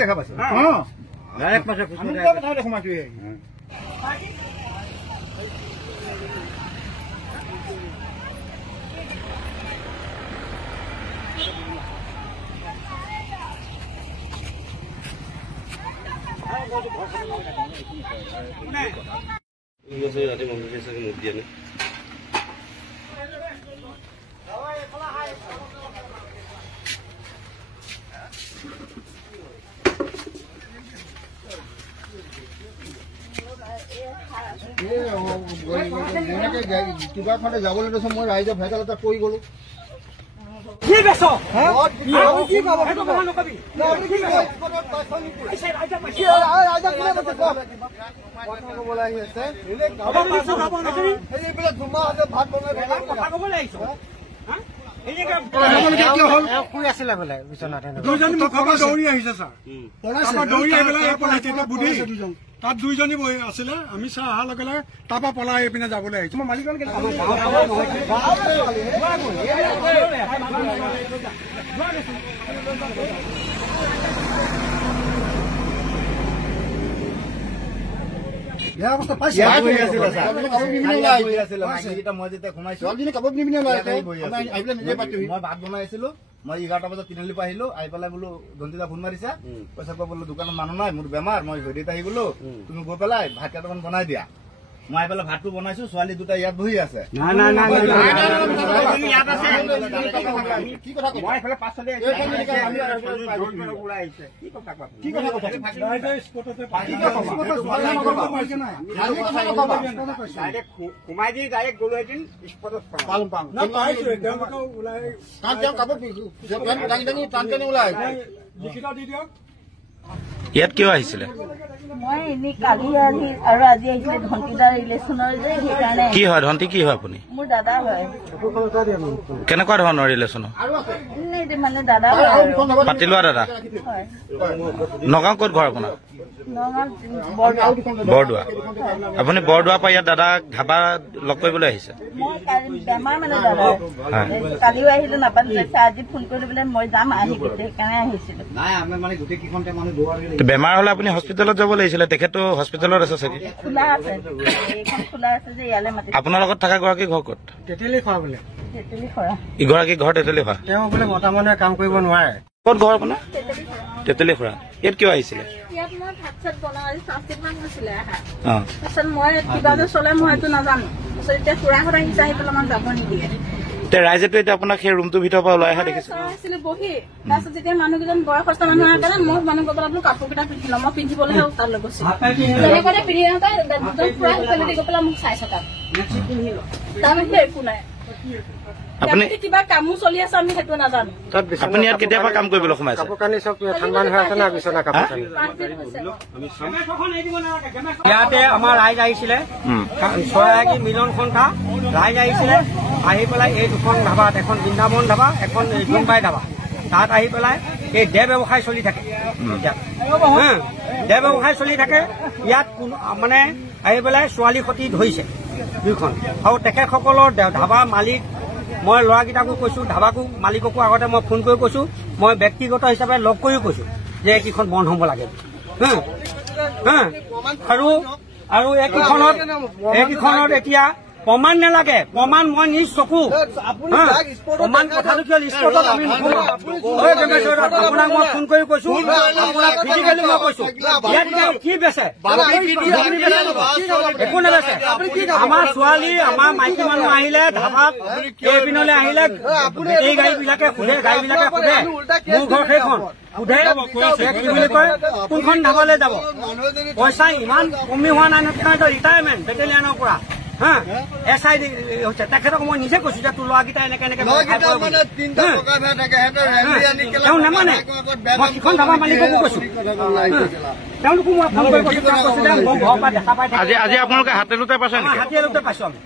দেখা পাইছে राति बंद मुद्दी কিবা ফালে যাবলৈ দিছো মই ৰাইজে ভেজাল এটা পৰি গলো তাত দুইজনী বহি আছিলে আমি চাহ অহাৰ লগে লগে তাৰপৰা পলাই এইপিনে যাবলৈ আহিছো মই মালিক ভাত বনাইছিলো মই 11টা বজাত তিনিআলি পৰা আহিলো আহি পেলাই বোলো ধন্তিদা ফোন মাৰিছা পইচা কোৱা বোলো দোকানত মানুহ নাই মোৰ বেমাৰ মই ঘড়ীত আহি গলো তুমি গৈ পেলাই ভাত কেইটামান বনাই দিয়া মই আহি পেলাই ভাতটো বনাইছো ছোৱালী দুটা ইয়াত বহি আছে সোমাই দি ডাইৰেক্ট গলো এদিন ইয়াত কিয় আহিছিলে মই এনে কালি আহি আৰু আজি আহিছিলে ধন্তিদাৰ ৰিলেশ্যনৰ যে সেইকাৰণে কি হয় ধন্তি কি হয় আপুনি মোৰ দাদা হয় কেনেকুৱা ধৰণৰ ৰিলেশ্যনৰ মানে দাদা হয় পাতি লোৱা দাদা নগাঁও ক'ত ঘৰ আপোনাৰ বৰদোৱা আপুনি বৰদোৱাৰ পৰা ইয়াত দাদাক ধাবা লগ কৰিবলৈ আহিছে বেমাৰ মানে দাদা কালিও আহিলো নাপাতিলে আজি ফোন কৰি বোলে মই যাম আহি সেইকাৰণে আহিছিলো বেমাৰ হলে আপুনি হস্পিটেলত যাব লাগিছিলে তেখেতো হস্পিটেলত আছে চাগে খোলা আছে এইখন খোলা আছে যে ইয়ালে মাতি আপোনাৰ লগত থকা গৰাকী ঘৰ ক'ত তেতেলি খোৱা বোলে ইগৰাকী ঘৰ তেতেলি খোৱা তেওঁ বোলে মতা মানুহে কাম কৰিব নোৱাৰে ক'ত ঘৰ আপোনাৰ তেতেলি খুৰা ইয়াত কিয় আহিছিলে ইয়াত মই ভাত চাত বনাই চাচিমান গৈছিলে তাৰপিছত মই কিবা যে চলে মই এইটো নাজানো তাৰপিছত এতিয়া খুৰাহঁত আহিছে আহি পেলাই আমাক যাব নিদিয়ে এতিয়া ৰাইজেতো এতিয়া আপোনাক সেই ৰুমটোৰ ভিতৰৰ পৰা ওলাই অহা দেখিছে আছিলে বহি তাৰপিছত যেতিয়া মানুহকেইজন বয়সস্থ মানুহ আহে কাৰণে মোক মানুহ গৈ পেলাই কাপোৰ কেইটা পিন্ধি লওঁ মই পিন্ধিবলৈহে তালৈ গৈছিলো তেনেকুৱাতে পিন্ধি দুজন খুৰা ফেমিলি গৈ পেলাই মোক চাইছে তাত তাৰ বাহিৰে একো নাই আপুনি কিবা কামো চলি আছে আমি সেইটো নাজানো আপুনি ইয়াত কেতিয়াবা কাম কৰিবলৈ সোমাইছে ইয়াতে আমাৰ ৰাইজ আহিছিলে ছয়গৰাকী মিলন সন্থা ৰাইজ আহিছিলে আহি পেলাই এই দুখন ধাবাত এখন বৃন্দাবন ধাবা এখন জোনবাই ধাবা তাত আহি পেলাই এই দেহ ব্যৱসায় চলি থাকে দেহ ব্যৱসায় চলি থাকে ইয়াত মানে আহি পেলাই ছোৱালী সতি ধৰিছে দুইখন আৰু তেখেতসকলৰ ধাবা মালিক মই ল'ৰাকেইটাকো কৈছো ধাবাকো মালিককো আগতে মই ফোন কৰি কৈছো মই ব্যক্তিগত হিচাপে লগ কৰিও কৈছো যে এইকেইখন বন্ধ হ'ব লাগে আৰু এইকেইখনত এতিয়া প্ৰমাণ নালাগে, প্ৰমাণ মই নিজ চকু প্ৰমাণ কথাটো কিয় স্পটত আমি নুশুনো। আপোনাক মই ফোন কৰি কৈছো, আপোনাক ফিজিকেলি মই কৈছো ইয়াত কি বেচে একো নেবেচে। আমাৰ ছোৱালী আমাৰ মাইকী মানুহ আহিলে ধাবাত এইপিনলৈ আহিলে এই গাড়ীবিলাকে সোধে, গাড়ীবিলাকে সোধে মোৰ ঘৰ সেইখন সোধে কি বুলি কয় কোনখন ধাবালৈ যাব। পইচা ইমান কমি হোৱা নাই নহয়, ৰিটায়াৰমেণ্ট বেটেলিয়ানৰ পৰা হা SI হৈছে। তেখেতক মই নিজে কৈছো যে তোৰ ল'ৰাকেইটা এনেকে এনেকে তেওঁ নামানে। মই সিখন ধাবা মালিককো কৈছো, তেওঁলোকো মই ফোন কৰি কৈছো যে মোৰ ঘৰৰ পৰা দেখা পাই থাকে। আজি আপোনালোকে হাতেলোতে পাইছে নেকি? হাতীয়ালোতে পাইছো আমি।